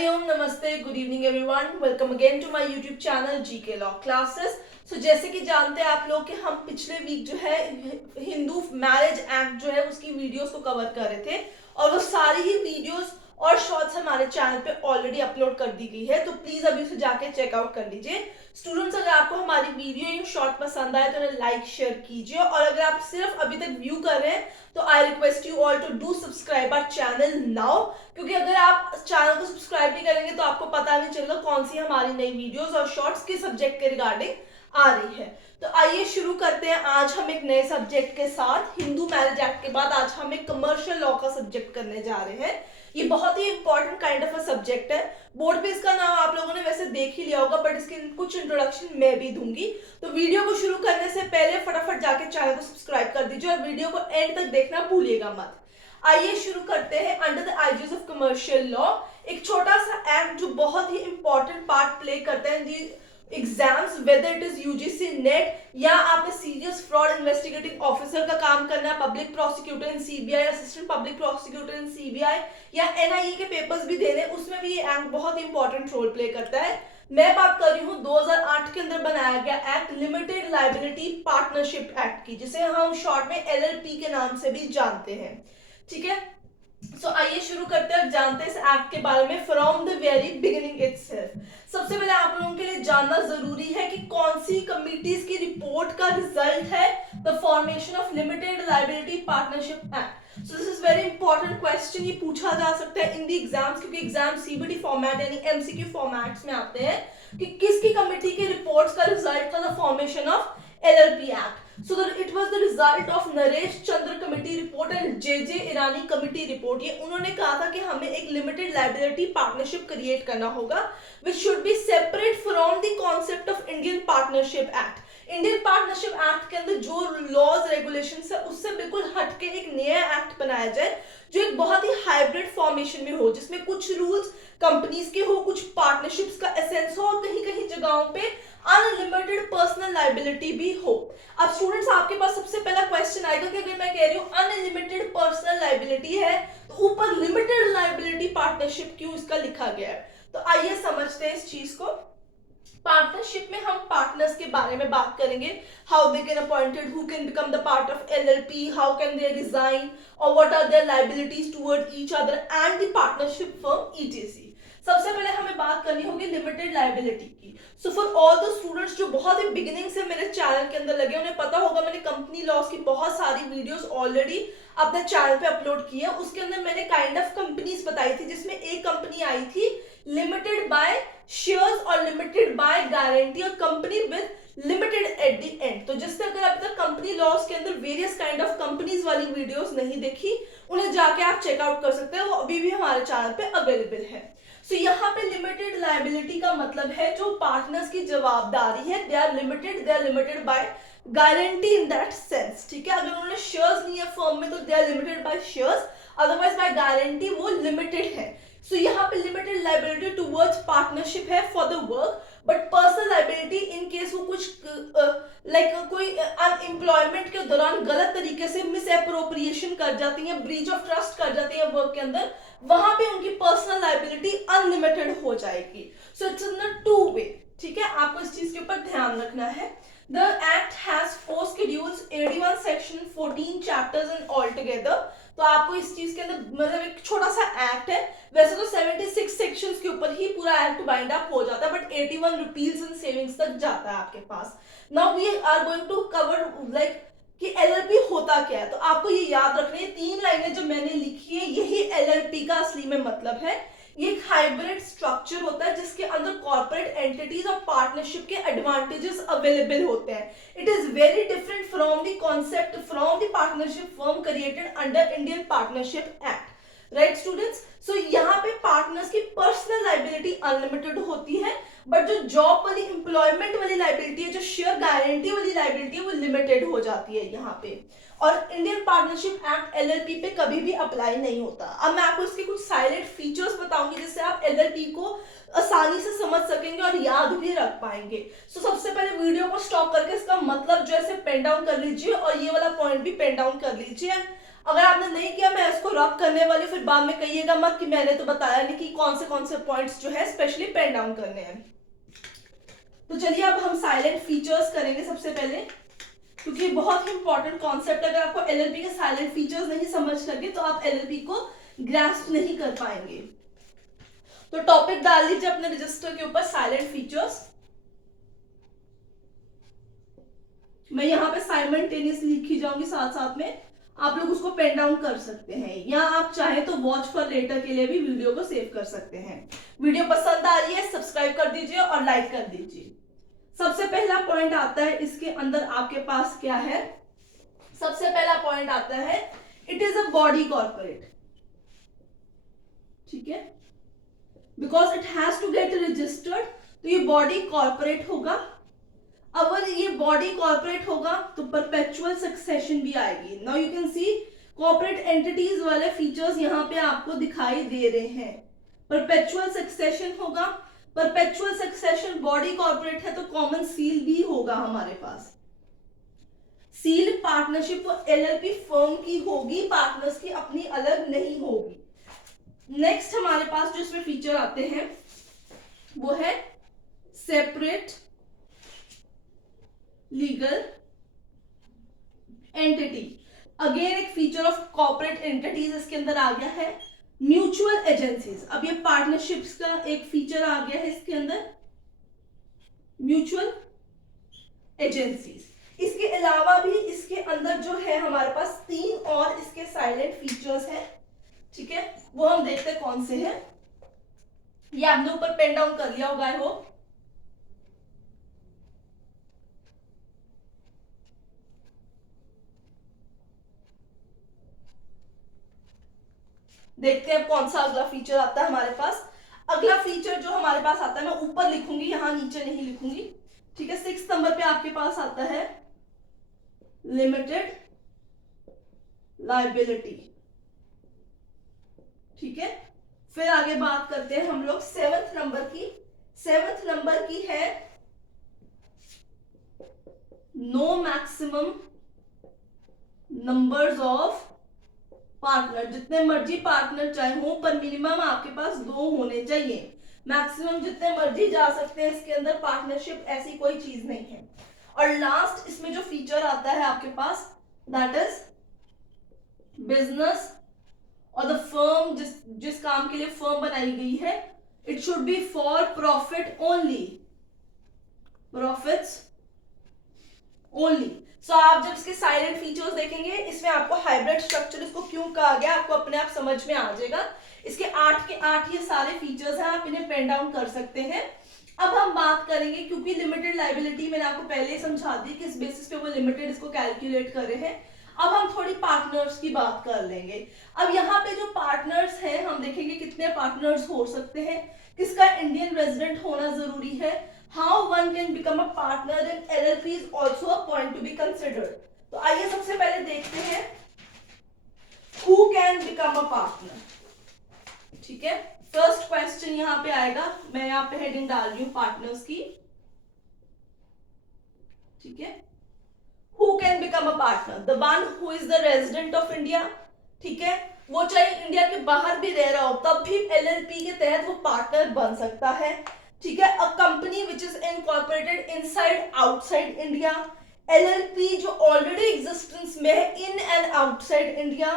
हरिओम, नमस्ते, good evening everyone. Welcome again to my YouTube channel GK law classes. जैसे कि जानते हैं आप लोग कि हम पिछले वीक जो है हिंदू मैरिज एक्ट जो है उसकी वीडियोस को कवर कर रहे थे और वो सारी ही वीडियोस और शॉर्ट्स हमारे चैनल पे ऑलरेडी अपलोड कर दी गई है, तो प्लीज अभी उसे जाके चेकआउट कर लीजिए। स्टूडेंट्स, अगर आपको हमारी वीडियो या शॉर्ट पसंद आए तो उन्हें लाइक शेयर कीजिए, और अगर आप सिर्फ अभी तक व्यू कर रहे हैं तो I request you all to do subscribe our channel now, क्योंकि अगर आप चैनल को सब्सक्राइब नहीं करेंगे तो आपको पता नहीं चलेगा कौन सी हमारी नई वीडियोस और शॉर्ट्स किस सब्जेक्ट के रिगार्डिंग आ रही है। तो आइए शुरू करते हैं। आज हम एक नए सब्जेक्ट के साथ, हिंदू मैरिज एक्ट के बाद आज हम एक कमर्शियल लॉ का सब्जेक्ट करने जा रहे हैं। ये बहुत ही important kind of a subject है। बोर्ड पे इसका नाम आप लोगों ने वैसे देख ही लिया होगा, बट इसकी कुछ इंट्रोडक्शन मैं भी दूंगी। तो वीडियो को शुरू करने से पहले फटाफट जाके चैनल को सब्सक्राइब कर दीजिए और वीडियो को एंड तक देखना भूलिएगा मत। आइए शुरू करते हैं। Under the ideas of commercial law, एक छोटा सा एक्ट जो बहुत ही इंपॉर्टेंट पार्ट प्ले करता है exams, whether it is UGC net या आपने सीरियस फ्रॉड इन्वेस्टिगेटिंग ऑफिसर का काम करना है, पब्लिक प्रोसिक्यूटर इन सीबीआई, असिस्टेंट पब्लिक प्रोसिक्यूटर इन सीबीआई या एनआईए के पेपर्स भी देने, उसमें भी ये एक्ट बहुत इंपॉर्टेंट रोल प्ले करता है। मैं बात कर रही हूँ 2008 के अंदर बनाया गया act, limited liability partnership act की, जिसे हम शॉर्ट में एलएलपी के नाम से भी जानते हैं। ठीक है, आइए शुरू करते हैं और जानते हैं इस एक्ट के बारे में from the very beginning itself. सबसे पहले आप लोगों के लिए जानना जरूरी है कि कौन सी कमिटीज की रिपोर्ट का रिजल्ट है the formation of limited liability partnership act. So this is very important question, ये पूछा जा सकता है इन द एग्जाम्स, क्योंकि एग्जाम सीबीटी फॉर्मेट यानी एमसीक्यू फॉर्मेट्स में आते हैं कि किसकी कमिटी के रिपोर्ट्स का रिजल्ट था the formation of LLP Act. So it was the result of Naresh Chandra committee report and J Irani committee report. ये उन्होंने कहा था कि हमें एक लिमिटेड लायबिलिटी पार्टनरशिप क्रिएट करना होगा which should be separate from the concept of Indian Partnership Act. Indian partnership act के अंदर जो लॉज रेगुलेशंस है उससे बिल्कुल हटके एक नया एक्ट बनाया जाए जो एक बहुत ही हाइब्रिड फॉर्मेशन में हो, जिसमें कुछ रूल्स कंपनीज के हो, कुछ पार्टनरशिप्स का एसेंस हो और कहीं कहीं जगहों पे अनलिमिटेड पर्सनल लायबिलिटी भी हो। अब स्टूडेंट्स, आपके पास सबसे पहला क्वेश्चन आएगा कि अगर मैं कह रही हूँ अनलिमिटेड पर्सनल लायबिलिटी है तो ऊपर लिमिटेड लायबिलिटी पार्टनरशिप क्यों इसका लिखा गया है? तो आइए समझते हैं इस चीज को। पार्टनरशिप में हम पार्टनर्स के बारे में बात करेंगे, how they can appointed, who can become the part of LLP, how can they resign और what are their liabilities toward each other and the partnership firm etc. सबसे पहले हमें बात करनी होगी लिमिटेड लायबिलिटी की। So for all the students जो बहुत ही बिगिनिंग से मेरे चैनल के अंदर लगे, उन्हें पता होगा मैंने कंपनी लॉस की बहुत सारी वीडियोस ऑलरेडी अपने चैनल पे अपलोड की है। उसके अंदर मैंने काइंड ऑफ कंपनीज बताई थी, जिसमें एक कंपनी आई थी लिमिटेड बाय शेयर्स और लिमिटेड बाय गारंटी और company with limited at the end. तो जिससे अगर अभी तक कंपनी लॉस के अंदर वेरियस काइंड ऑफ कंपनीज वाली वीडियोस नहीं देखी, उन्हें जाके आप चेकआउट कर सकते हैं, वो अभी भी हमारे चैनल पे अवेलेबल है। सो यहाँ पे लिमिटेड लायबिलिटी का मतलब है जो पार्टनर्स की जवाबदारी है, they are limited by guarantee in that sense. ठीक है, अगर उन्होंने शेयर्स लिए फर्म में तो they are limited by shares, otherwise by guarantee वो लिमिटेड है। सो यहाँ पे लिमिटेड लायबिलिटी टुवर्ड्स पार्टनरशिप है for the work, but personal liability in case वो कुछ कोई अनएम्प्लॉयमेंट के दौरान गलत तरीके से मिस एप्रोप्रिएशन कर जाती है, ब्रीच ऑफ ट्रस्ट कर जाती है वर्क के अंदर, वहां पे उनकी पर्सनल लायबिलिटी अनलिमिटेड हो जाएगी। So it's in two way. ठीक है, आपको इस चीज के ऊपर ध्यान रखना है। The Act has 4 schedules, 81 section, 14 chapters and all together. तो आपको इस चीज के अंदर मतलब एक छोटा सा एक्ट है, वैसे तो 76 सेक्शंस के ऊपर ही पूरा एक्ट बाइंड अप हो जाता है, बट 81 रिपील्स एंड सेविंग्स तक जाता है आपके पास। Now we are going to cover like कि एलएलपी होता क्या है। तो आपको ये याद रखना है, 3 लाइनें जो मैंने लिखी है यही एलएलपी का असली में मतलब है। ये एक हाइब्रिड स्ट्रक्चर होता है जिसके अंदर कॉर्पोरेट एंटिटीज और पार्टनरशिप के एडवांटेजेस अवेलेबल होते हैं। It is very different from the concept from the partnership firm created under Indian partnership act. Right students, so यहाँ पे पार्टनर्स की पर्सनल लायबिलिटी अनलिमिटेड होती है, बट जो जॉब वाली एम्प्लॉयमेंट वाली लायबिलिटी है, जो शेयर गारंटी वाली लायबिलिटी है, वो लिमिटेड हो जाती है यहाँ पे। और इंडियन पार्टनरशिप एक्ट एलएलपी पे कभी भी अप्लाई नहीं होता। अब मैं आपको इसके कुछ साइलेंट फीचर्स बताऊंगी जिससे आप एलएलपी को आसानी से समझ सकेंगे और याद भी रख पाएंगे। सो सबसे पहले वीडियो को स्टॉप करके इसका मतलब जो है पेन डाउन कर लीजिए और ये वाला पॉइंट भी पेन डाउन कर लीजिए। अगर आपने नहीं किया, मैं इसको रब करने वाली, फिर बाद में कहिएगा मत कि मैंने तो बताया नहीं कि कौन से पॉइंट्स जो है स्पेशली पेन डाउन करने हैं। तो चलिए अब हम साइलेंट फीचर्स करेंगे सबसे पहले, क्योंकि बहुत ही इंपॉर्टेंट कॉन्सेप्ट। अगर आपको एलएलपी के साइलेंट फीचर्स नहीं समझ लगे तो आप एलएलपी को ग्रास्प नहीं कर पाएंगे। तो टॉपिक डाल लीजिए अपने रजिस्टर के ऊपर, साइलेंट फीचर्स। मैं यहाँ पे साइमल्टेनियसली लिखी जाऊंगी साथ साथ में, आप लोग उसको पेन डाउन कर सकते हैं, या आप चाहे तो वॉच फॉर लेटर के लिए भी वीडियो को सेव कर सकते हैं। वीडियो पसंद आ रही है सब्सक्राइब कर दीजिए और लाइक कर दीजिए। सबसे पहला पॉइंट आता है इसके अंदर आपके पास क्या है, सबसे पहला पॉइंट आता है it is a body corporate, ठीक है, because it has to get registered, तो ये बॉडी कॉर्पोरेट होगा। अगर ये बॉडी कॉर्पोरेट होगा तो परपेचुअल सक्सेशन भी आएगी। Now you can see corporate entities वाले फीचर्स यहाँ पे आपको दिखाई दे रहे हैं। परपेचुअल सक्सेशन होगा, परपेचुअल सक्सेशन, बॉडी कॉर्पोरेट है तो कॉमन सील भी होगा हमारे पास। सील पार्टनरशिप एलएलपी फर्म की होगी, पार्टनर्स की अपनी अलग नहीं होगी। नेक्स्ट हमारे पास जो इसमें फीचर आते हैं वो है सेपरेट लीगल एंटिटी। अगेन एक फीचर ऑफ कॉर्पोरेट एंटिटीज इसके अंदर आ गया है। म्यूचुअल एजेंसीज, अब ये पार्टनरशिप्स का एक फीचर आ गया है इसके अंदर, म्यूचुअल एजेंसीज। इसके अलावा भी इसके अंदर जो है हमारे पास 3 और इसके साइलेंट फीचर्स हैं, ठीक है, वो हम देखते हैं कौन से हैं। ये आपने ऊपर पेन डाउन कर लिया होगा आई होप। देखते हैं कौन सा अगला फीचर आता है हमारे पास। अगला फीचर जो हमारे पास आता है, मैं ऊपर लिखूंगी, यहां नीचे नहीं लिखूंगी, ठीक है। 6 नंबर पे आपके पास आता है लिमिटेड लायबिलिटी, ठीक है। फिर आगे बात करते हैं हम लोग 7th नंबर की। 7th नंबर की है no maximum numbers of partner, जितने मर्जी पार्टनर चाहे हो पर मिनिमम आपके पास 2 होने चाहिए। मैक्सिमम जितने मर्जी जा सकते हैं इसके अंदर, पार्टनरशिप ऐसी कोई चीज नहीं है। और लास्ट इसमें जो फीचर आता है आपके पास दैट इज बिजनेस और द फर्म, जिस काम के लिए फर्म बनाई गई है, it should be for profit only, profits only. So आप जब इसके साइलेंट फीचर्स देखेंगे, इसमें आपको हाइब्रिड स्ट्रक्चर इसको क्यों कहा गया आपको अपने आप समझ में आ जाएगा। इसके 8 के 8 ये सारे फीचर्स हैं, आप इन्हें पेन डाउन कर सकते हैं। अब हम बात करेंगे, क्योंकि लिमिटेड लायबिलिटी मैंने आपको पहले ही समझा दी किस बेसिस पे वो लिमिटेड इसको कैलकुलेट कर रहे हैं। अब हम थोड़ी पार्टनर्स की बात कर लेंगे। अब यहाँ पे जो पार्टनर्स हैं हम देखेंगे कितने पार्टनर्स हो सकते हैं, किसका इंडियन रेजिडेंट होना जरूरी है, how one can become a partner in LLP is also a point to be considered। तो आइए सबसे पहले देखते हैं who can become a partner, ठीक है। फर्स्ट क्वेश्चन यहाँ पे आएगा, मैं यहाँ पे हेडिंग डाल रही हूँ पार्टनर्स की, ठीक है। who can become a partner, the one who is the resident of India, ठीक है, वो चाहे इंडिया के बाहर भी रह रहा हो तब भी LLP के तहत वो पार्टनर बन सकता है, ठीक है। A company which is incorporated inside outside India, LLP जो ऑलरेडी एग्जिस्टेंस में है in and outside India,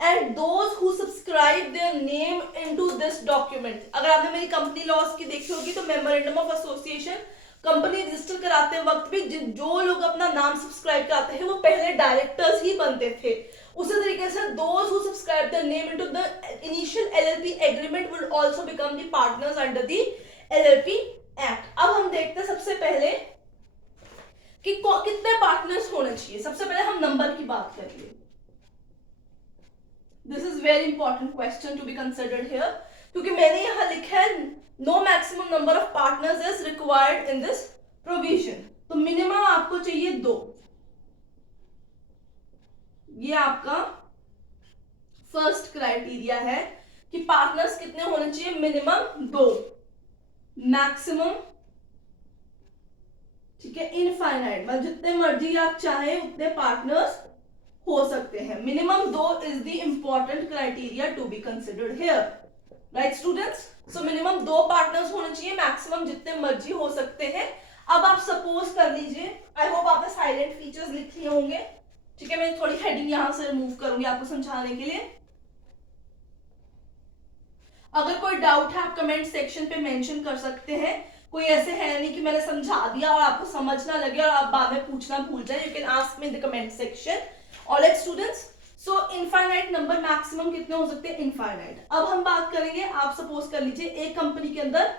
and those who subscribe their name into this document. अगर आपने मेरी कंपनी लॉस की देखी होगी तो memorandum of association, company register कराते वक्त भी जो लोग अपना नाम सब्सक्राइब कराते हैं वो पहले डायरेक्टर्स ही बनते थे। उसी तरीके से those who subscribe their name into the initial LLP agreement will also become the partners under the LLP act. अब हम देखते हैं सबसे पहले कि कितने पार्टनर्स होने चाहिए। सबसे पहले हम नंबर की बात करेंगे। This is very important question to be considered here, क्योंकि मैंने यहां लिखा है no maximum number of partners is required in this provision. तो मिनिमम आपको चाहिए 2, ये आपका फर्स्ट क्राइटेरिया है कि पार्टनर्स कितने होने चाहिए, मिनिमम 2, मैक्सिमम, ठीक है, इनफाइनाइट, मतलब जितने मर्जी आप चाहे उतने पार्टनर्स हो सकते हैं। Minimum 2 is the important criteria to be considered here, right students. So minimum 2 partners होने चाहिए, मैक्सिमम जितने मर्जी हो सकते हैं। अब आप सपोज कर लीजिए, आई होप आपने साइलेंट फीचर्स लिख लिए होंगे, ठीक है। मैं थोड़ी हेडिंग यहां से रिमूव करूंगी आपको समझाने के लिए। अगर कोई डाउट है आप कमेंट सेक्शन पे मेंशन कर सकते हैं। कोई ऐसे है नहीं कि मैंने समझा दिया और आपको समझ ना लगे और आप बाद में पूछना भूल जाए। You can ask me in the comment section. Alright students, so infinite number maximum कितने हो सकते हैं? इनफाइनाइट। अब हम बात करेंगे, आप सपोज कर लीजिए एक कंपनी के अंदर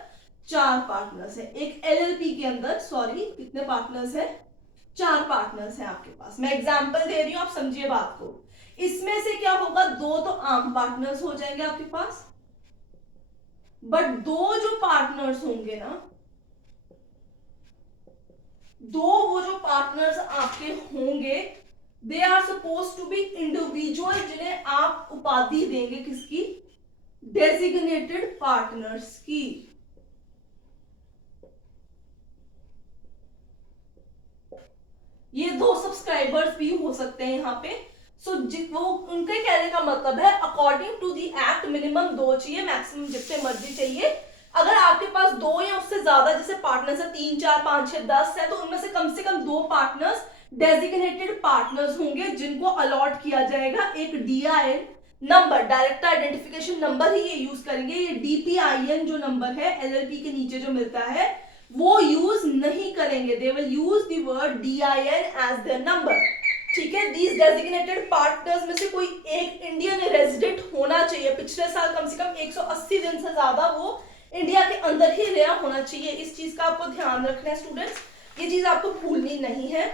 4 पार्टनर्स है, एक एलएलपी के अंदर, सॉरी कितने पार्टनर्स है? 4 पार्टनर्स हैं आपके पास। मैं एग्जांपल दे रही हूं, आप समझिए बात को। इसमें से क्या होगा, 2 तो आम पार्टनर्स हो जाएंगे आपके पास, बट 2 जो पार्टनर्स होंगे ना, 2 वो जो पार्टनर्स आपके होंगे, they are suppose to be individual, जिन्हें आप उपाधि देंगे किसकी? डेजिग्नेटेड पार्टनर्स की। ये 2 सब्सक्राइबर्स भी हो सकते हैं यहाँ पे। सो वो उनके कहने का मतलब है according to the act minimum 2 चाहिए, मैक्सिमम जितने मर्जी चाहिए। अगर आपके पास 2 या उससे ज्यादा जैसे पार्टनर्स है, 3, 4, 5, 6, 10 है, तो उनमें से कम 2 पार्टनर्स डेजिग्नेटेड पार्टनर्स होंगे, जिनको अलॉट किया जाएगा एक DIN number, direct identification number ही ये यूज करेंगे। ये डीपीआईएन जो नंबर है एलएलपी के नीचे जो मिलता है वो यूज नहीं करेंगे। They will use the word DIN as their number, ठीक है। दीज डेजिग्नेटेड पार्टनर्स में से कोई एक इंडियन रेजिडेंट होना चाहिए, पिछले साल कम से कम 180 दिन से ज्यादा वो इंडिया के अंदर ही रहा होना चाहिए। इस चीज का आपको ध्यान रखना है स्टूडेंट्स, ये चीज आपको भूलनी नहीं है।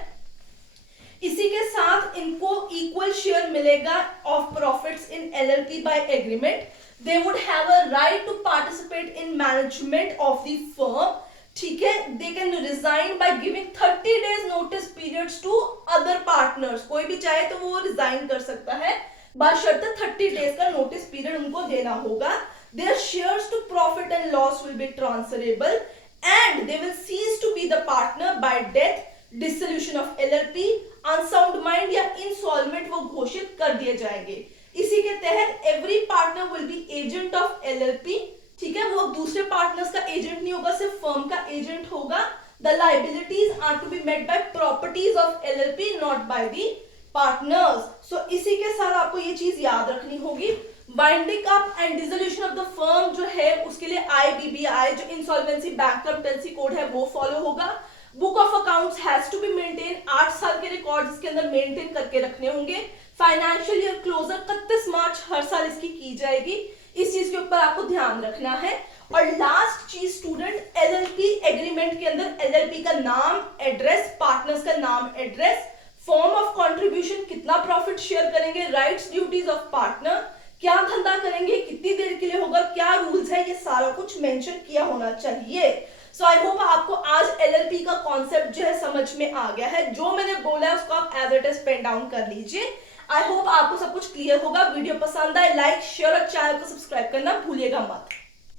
इसी के साथ इनको इक्वल शेयर मिलेगा of profits in LLP by agreement. They would have a right to participate in management of the firm, ठीक है। They can resign by giving 30 days notice periods to other partners. कोई भी चाहे तो वो resign कर सकता है, बशर्ते 30 डेज का नोटिस पीरियड उनको देना होगा। Their shares to profit and loss will be transferable and they will cease to be the partner by death, dissolution of LLP, unsound mind या insolvent वो घोषित कर दिए जाएंगे। इसी के तहत every partner will be agent of LLP, ठीक है। वो दूसरे पार्टनर्स का एजेंट नहीं होगा, सिर्फ फर्म का एजेंट होगा। The liabilities are to be met by properties of LLP, not by the partners. So इसी के साथ आपको ये चीज याद रखनी होगी। Winding up and dissolution of the firm जो है उसके लिए आईबीबीआई जो इंसॉल्वेंसी बैंकरप्टेंसी कोड है वो फॉलो होगा। Book of accounts has to be maintain, 8 साल के रिकॉर्ड इसके अंदर मेंटेन करके रखने होंगे। फाइनेंशियल ईयर क्लोजर 31 मार्च हर साल इसकी की जाएगी, इस चीज के ऊपर आपको ध्यान रखना है। और लास्ट चीज स्टूडेंट, एलएलपी एग्रीमेंट के अंदर एलएलपी का नाम, एड्रेस, पार्टनर्स का नाम, एड्रेस, फॉर्म ऑफ कंट्रीब्यूशन, कितना प्रॉफिट शेयर करेंगे, राइट्स ड्यूटीज ऑफ पार्टनर, क्या धंधा करेंगे, कितनी देर के लिए होगा, क्या रूल्स है, ये सारा कुछ मेंशन किया होना चाहिए। सो आई होप आपको आज एलएलपी का कॉन्सेप्ट जो है समझ में आ गया है। जो मैंने बोला है उसको आप as it is pen down कर लीजिए। आई होप आपको सब कुछ क्लियर होगा। वीडियो पसंद आए लाइक शेयर और चैनल को सब्सक्राइब करना भूलिएगा मत।